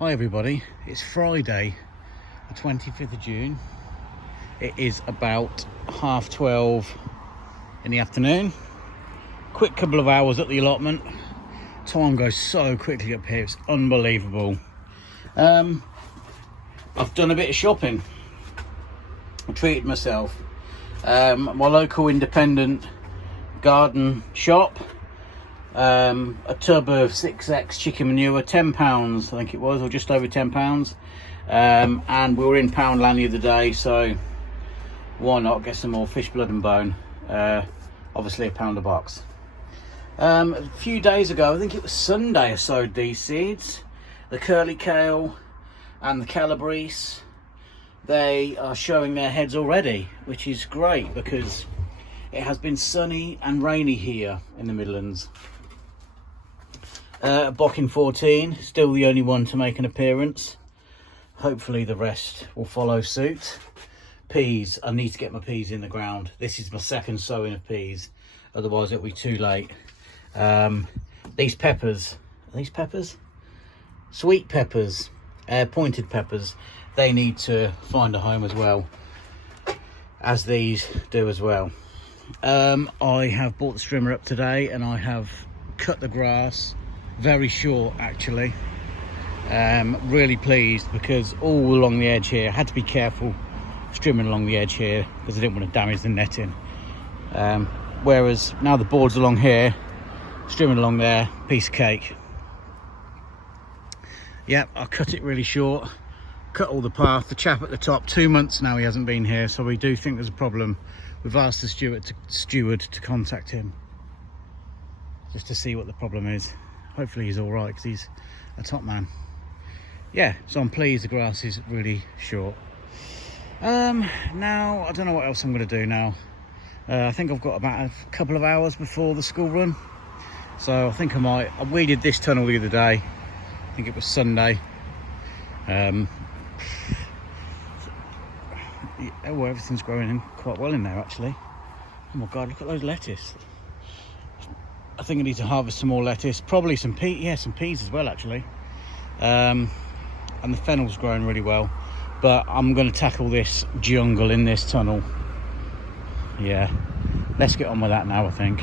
Hi everybody, it's Friday the 25th of June. It is about 12:30 in the afternoon. Quick couple of hours at the allotment. Time goes so quickly up here, it's unbelievable. I've done a bit of shopping. I treated myself. My local independent garden shop, a tub of 6X chicken manure, £10 I think it was, or just over £10, and we were in Poundland the other day, so why not get some more fish, blood and bone. Obviously a £1 a box. A few days ago, I think it was Sunday, I sowed these seeds, the curly kale and the calabrese. They are showing their heads already, which is great because it has been sunny and rainy here in the Midlands. Bocking 14, still the only one to make an appearance. Hopefully the rest will follow suit. Peas, I need to get my peas in the ground. This is my second sowing of peas, otherwise it'll be too late. These peppers, are these peppers? Sweet peppers, pointed peppers, they need to find a home as well, as these do as well. I have bought the strimmer up today and I have cut the grass very short actually. Really pleased because all along the edge here, I had to be careful trimming along the edge here because I didn't want to damage the netting. Whereas now the boards along here, trimming along there, piece of cake. Yep, I cut it really short, cut all the path. The chap at the top, 2 months now he hasn't been here, so we do think there's a problem. We've asked the steward to contact him just to see what the problem is. Hopefully he's all right because he's a top man. Yeah, so I'm pleased the grass is really short. Now I don't know what else I'm going to do now. I think I've got about a couple of hours before the school run, so I think I weeded this tunnel the other day. I think it was Sunday. Oh, everything's growing in quite well in there actually. Oh my god, look at those lettuce. I think I need to harvest some more lettuce, probably some some peas as well actually. And the fennel's growing really well, but I'm going to tackle this jungle in this tunnel. Yeah, let's get on with that now. I think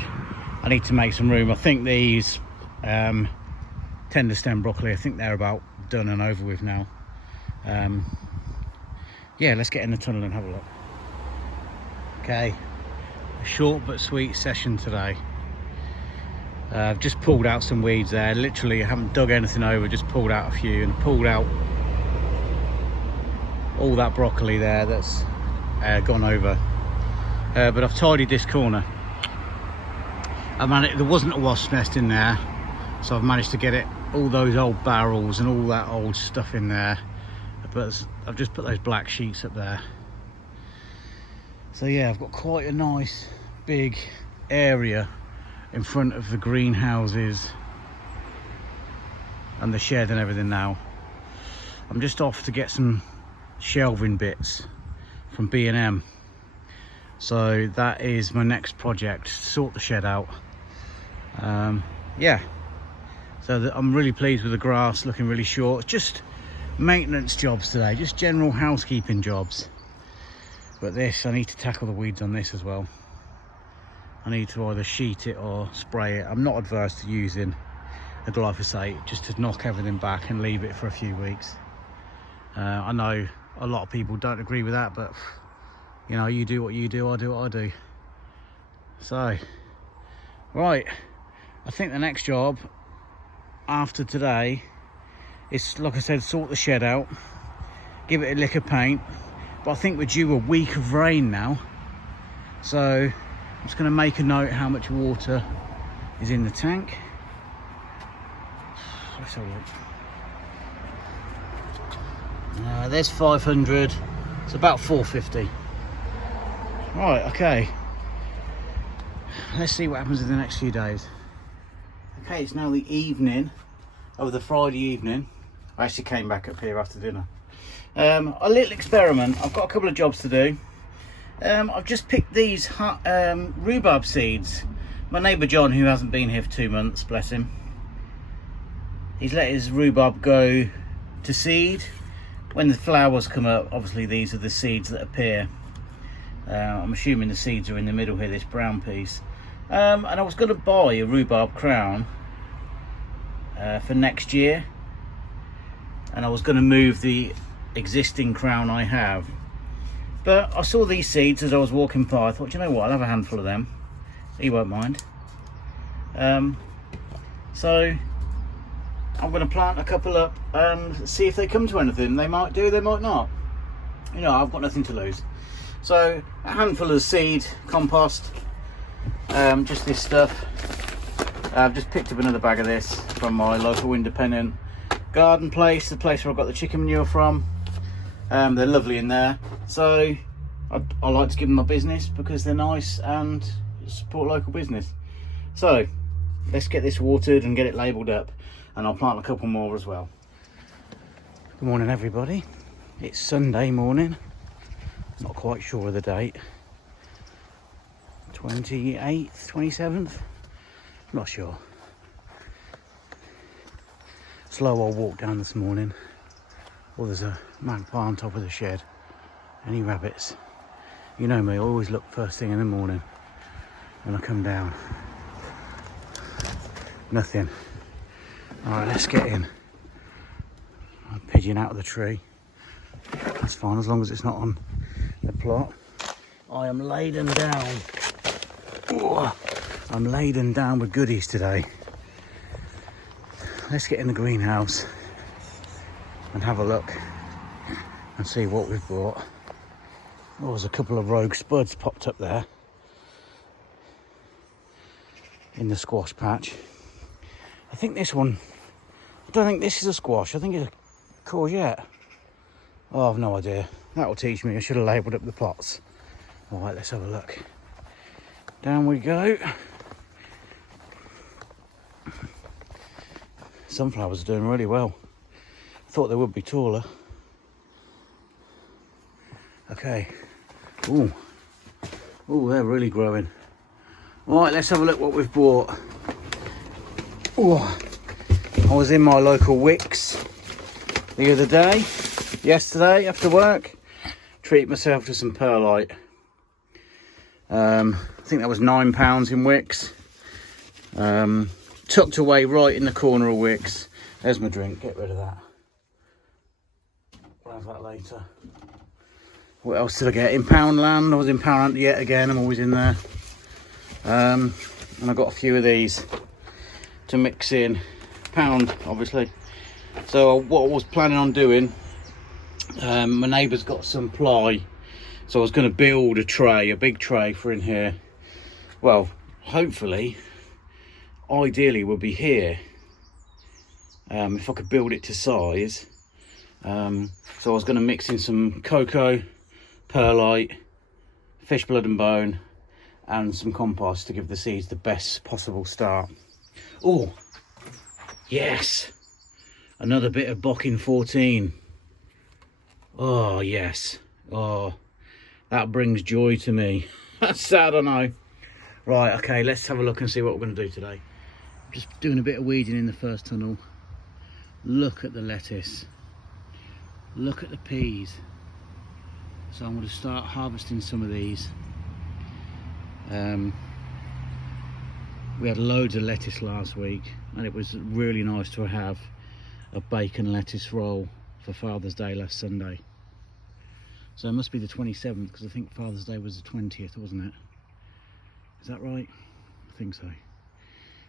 I need to make some room. I think these tender stem broccoli, I think they're about done and over with now. Yeah, let's get in the tunnel and have a look. Okay, a short but sweet session today. I've just pulled out some weeds there. Literally, I haven't dug anything over, just pulled out a few and pulled out all that broccoli there that's gone over. But I've tidied this corner. There wasn't a wasp nest in there, so I've managed to get it, all those old barrels and all that old stuff in there. But I've just put those black sheets up there. So yeah, I've got quite a nice big area in front of the greenhouses and the shed and everything now. I'm just off to get some shelving bits from B&M. So that is my next project, sort the shed out. Yeah, so I'm really pleased with the grass looking really short. Just maintenance jobs today, just general housekeeping jobs. But this, I need to tackle the weeds on this as well. I need to either sheet it or spray it. I'm not adverse to using a glyphosate just to knock everything back and leave it for a few weeks. I know a lot of people don't agree with that, but you know, you do what you do, I do what I do. So, right, I think the next job after today is, like I said, sort the shed out, give it a lick of paint. But I think we're due a week of rain now, so I'm just going to make a note how much water is in the tank. Let's have a look. There's 500, it's about 450. Right, okay. Let's see what happens in the next few days. Okay, it's now the evening of the Friday evening. I actually came back up here after dinner. A little experiment. I've got a couple of jobs to do. I've just picked these rhubarb seeds. My neighbour John, who hasn't been here for 2 months, bless him, he's let his rhubarb go to seed. When the flowers come up, obviously these are the seeds that appear. I'm assuming the seeds are in the middle here, this brown piece. And I was going to buy a rhubarb crown for next year, and I was going to move the existing crown I have, but I saw these seeds as I was walking by. I thought, you know what, I'll have a handful of them, he won't mind. So I'm going to plant a couple up and see if they come to anything. They might do, they might not. You know, I've got nothing to lose. So a handful of seed compost, just this stuff. I've just picked up another bag of this from my local independent garden place, the place where I got the chicken manure from. They're lovely in there, so I like to give them my business because they're nice and support local business. So let's get this watered and get it labelled up, and I'll plant a couple more as well. Good morning everybody, it's Sunday morning, not quite sure of the date, 28th, 27th, not sure. Slow old walk down this morning. Oh, there's a magpie on top of the shed. Any rabbits? You know me, I always look first thing in the morning when I come down. Nothing. Alright, let's get in. A pigeon out of the tree. That's fine, as long as it's not on the plot. I am laden down. Ooh, I'm laden down with goodies today. Let's get in the greenhouse and have a look and see what we've bought. Oh, there's a couple of rogue spuds popped up there in the squash patch. I think this one, I don't think this is a squash, I think it's a courgette. Oh, I've no idea. That'll teach me, I should have labelled up the pots. All right, let's have a look. Down we go. Sunflowers are doing really well. Thought they would be taller. Okay. Ooh. Ooh, they're really growing. All right, let's have a look what we've bought. Ooh. I was in my local Wicks the other day, yesterday after work. Treat myself to some perlite. I think that was £9 in Wicks. Tucked away right in the corner of Wicks. There's my drink, get rid of that. We'll have that later. What else did I get? In Poundland, I was in Poundland yet again, I'm always in there. And I got a few of these to mix in. Pound, obviously. So what I was planning on doing, my neighbour's got some ply. So I was going to build a tray, a big tray for in here. Well, hopefully, ideally would be here, if I could build it to size. So I was going to mix in some cocoa, perlite, fish blood and bone, and some compost to give the seeds the best possible start. Oh, yes, another bit of Bocking 14. Oh yes, oh, that brings joy to me. That's sad, I know. Right, okay, let's have a look and see what we're going to do today. Just doing a bit of weeding in the first tunnel. Look at the lettuce. Look at the peas. So I'm going to start harvesting some of these. We had loads of lettuce last week, and it was really nice to have a bacon lettuce roll for Father's Day last Sunday. So it must be the 27th, because I think Father's Day was the 20th, wasn't it? Is that right? I think so.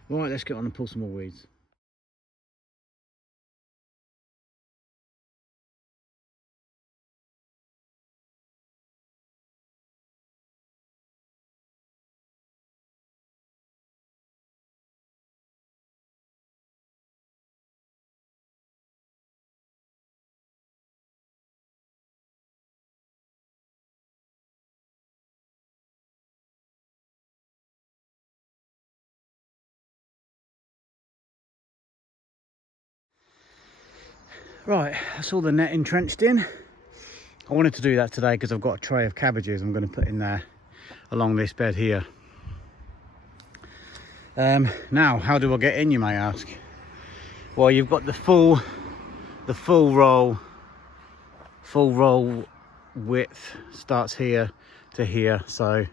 Right, let's get on and pull some more weeds. Right, that's all the net entrenched in. I wanted to do that today because I've got a tray of cabbages I'm going to put in there along this bed here. Now, how do I get in, you may ask? Well, you've got the full the full roll width starts here to here. So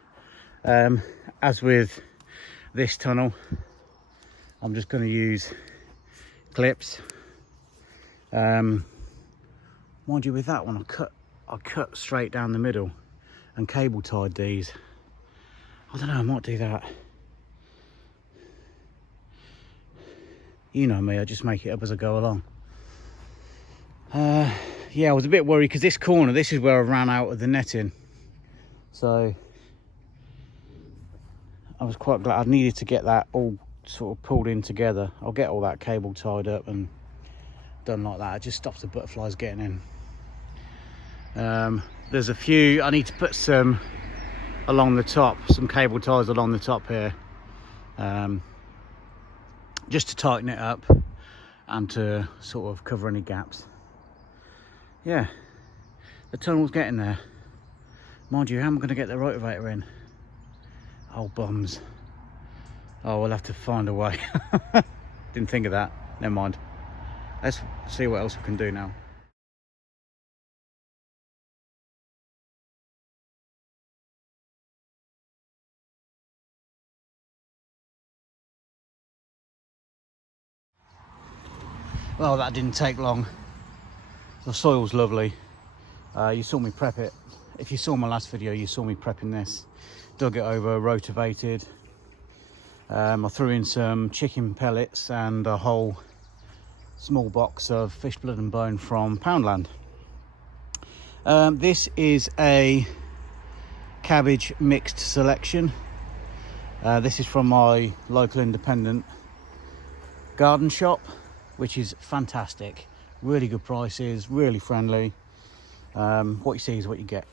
as with this tunnel, I'm just going to use clips. Mind you, with that one I cut straight down the middle and cable tied these. I don't know, I might do that. You know me, I just make it up as I go along. Yeah, I was a bit worried because this corner, this is where I ran out of the netting. So I was quite glad. I needed to get that all sort of pulled in together. I'll get all that cable tied up and done like that. It just stops the butterflies getting in. There's a few, I need to put some along the top, some cable ties along the top here, just to tighten it up and to sort of cover any gaps. Yeah, the tunnel's getting there. Mind you, how am I going to get the rotavator in? Oh, bums. Oh, we'll have to find a way. Didn't think of that. Never mind. Let's see what else we can do now. Well, that didn't take long. The soil's lovely. You saw me prep it. If you saw my last video, you saw me prepping this. Dug it over, rotavated. I threw in some chicken pellets and a whole small box of fish blood and bone from Poundland. This is a cabbage mixed selection. This is from my local independent garden shop, which is fantastic. Really good prices, really friendly. What you see is what you get.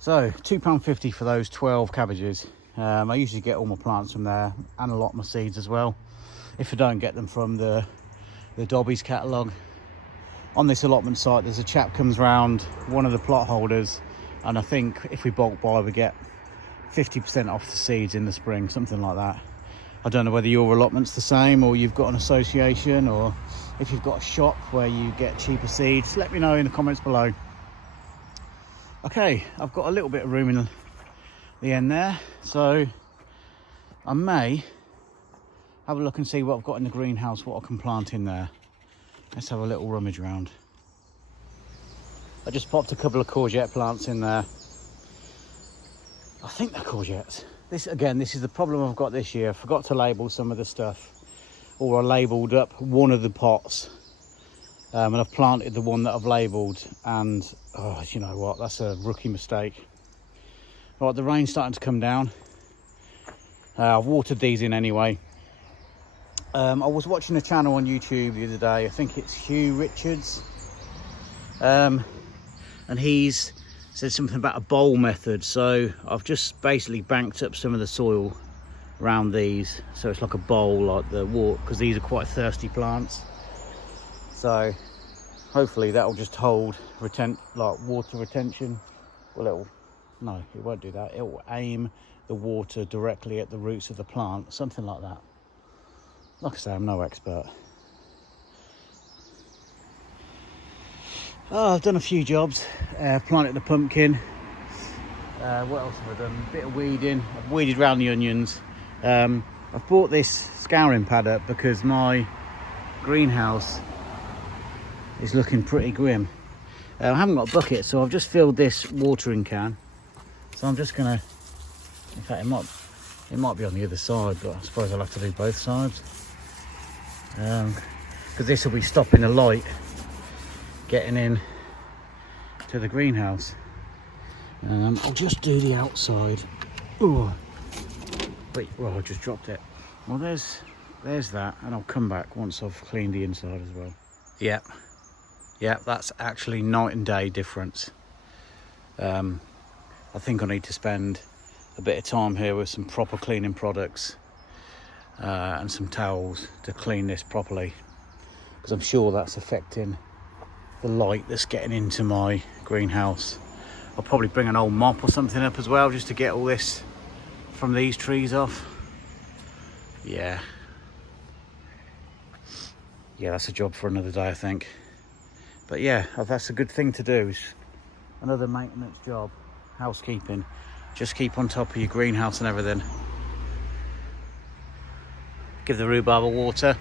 So £2.50 for those 12 cabbages. I usually get all my plants from there and a lot of my seeds as well, if I don't get them from the Dobbies catalogue. On this allotment site, there's a chap comes round, one of the plot holders, and I think if we bulk buy, we get 50% off the seeds in the spring, something like that. I don't know whether your allotment's the same, or you've got an association, or if you've got a shop where you get cheaper seeds. Let me know in the comments below. Okay, I've got a little bit of room in the end there, so I may have a look and see what I've got in the greenhouse, what I can plant in there. Let's have a little rummage around. I just popped a couple of courgette plants in there. I think they're courgettes. This is the problem I've got this year. I forgot to label some of the stuff, or I labelled up one of the pots, and I've planted the one that I've labelled, and oh, you know what, that's a rookie mistake. Right, the rain's starting to come down. I've watered these in anyway. I was watching a channel on YouTube the other day, I think it's Hugh Richards, and he's said something about a bowl method. So I've just basically banked up some of the soil around these, so it's like a bowl, like the water, because these are quite thirsty plants. So hopefully that will just hold like water retention. Well, no, it won't do that. It will aim the water directly at the roots of the plant, something like that. Like I say, I'm no expert. Oh, I've done a few jobs. Planted the pumpkin. What else have I done? A bit of weeding. I've weeded around the onions. I've bought this scouring pad up because my greenhouse is looking pretty grim. I haven't got a bucket, so I've just filled this watering can. So I'm just gonna, in fact, it might be on the other side, but I suppose I'll have to do both sides. Because this will be stopping the light getting in to the greenhouse. I'll just do the outside. Oh, wait, well, I just dropped it. Well, there's that, and I'll come back once I've cleaned the inside as well. Yep, that's actually night and day difference. I think I need to spend a bit of time here with some proper cleaning products and some towels to clean this properly, because I'm sure that's affecting the light that's getting into my greenhouse. I'll probably bring an old mop or something up as well, just to get all this from these trees off. Yeah. yeah, that's a job for another day, I think. But yeah, that's a good thing to do. Is another maintenance job, housekeeping. Just keep on top of your greenhouse and everything. Give the rhubarb a water.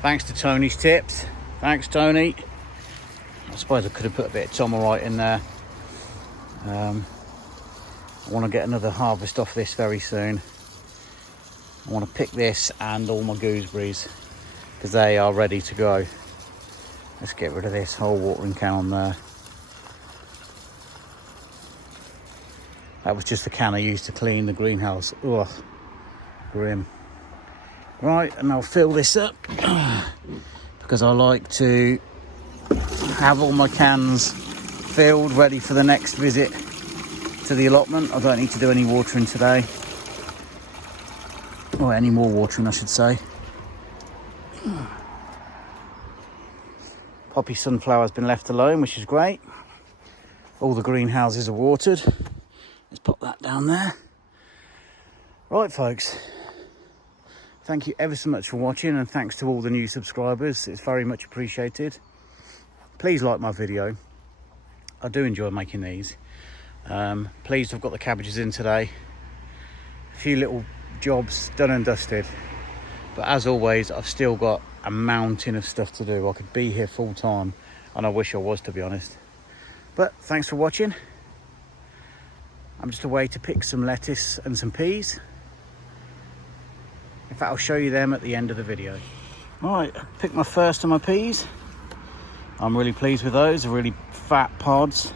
Thanks to Tony's tips. Thanks, Tony. I suppose I could have put a bit of Tomorite in there. I want to get another harvest off this very soon. I want to pick this and all my gooseberries because they are ready to go. Let's get rid of this whole watering can on there. That was just the can I used to clean the greenhouse. Ugh, grim. Right, and I'll fill this up because I like to have all my cans filled, ready for the next visit to the allotment. I don't need to do any watering today. Or any more watering, I should say. Poppy sunflower has been left alone, which is great. All the greenhouses are watered. Let's pop that down there. Right, folks. Thank you ever so much for watching, and thanks to all the new subscribers. It's very much appreciated. Please like my video. I do enjoy making these. Pleased I've got the cabbages in today. A few little jobs done and dusted. But as always, I've still got a mountain of stuff to do. I could be here full time, and I wish I was, to be honest. But thanks for watching. I'm just away to pick some lettuce and some peas. In fact, I'll show you them at the end of the video. Right, picked my first of my peas. I'm really pleased with those. They're really fat pods.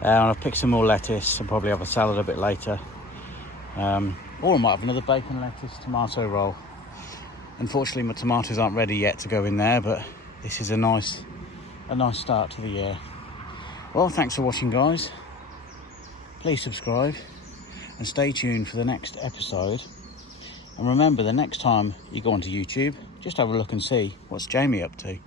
And I've picked some more lettuce. I'll probably have a salad a bit later. Or I might have another bacon lettuce tomato roll. Unfortunately, my tomatoes aren't ready yet to go in there, but this is a nice start to the year. Well, thanks for watching, guys. Please subscribe and stay tuned for the next episode. And remember, the next time you go onto YouTube, just have a look and see what's Jamie up to.